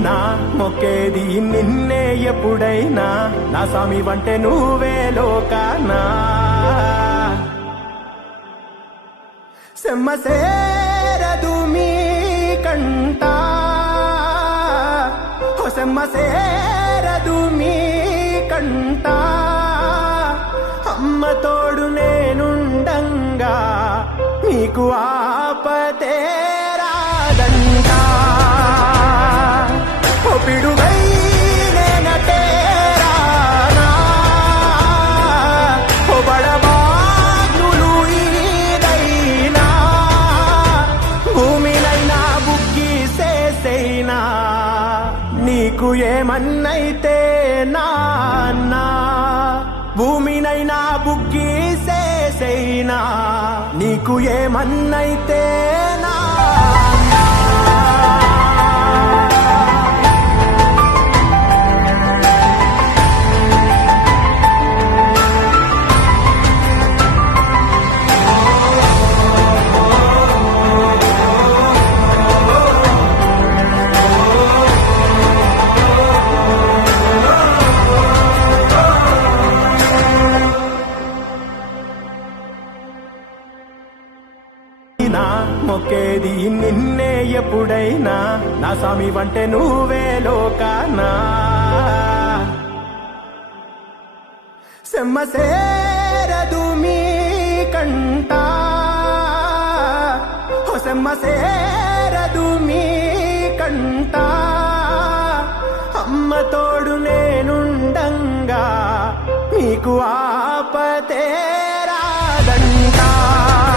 నా మొక్కేది నిన్నే ఎప్పుడైనా? నా స్వామి వంటే నువ్వే లోకానా? సెమ్మ సేరదు మీ కంట. హో సెమ్మ సేరదు మీ కంట. అమ్మ తోడు నేనుండంగా మీకు ఆపతే నీకు ఏమన్నైతే నాన్న? భూమినైనా బుగ్గీసేసైనా నీకు ఏమన్నైతే మొక్కేది నిన్నే ఎప్పుడైనా? నా స్వామి వంటే నువ్వే లోకానా? సెమ్మ సేరదు మీ కంట. హో సెమ్మ సేరదు మీ కంట. అమ్మ తోడు నేనుండంగా మీకు ఆపతే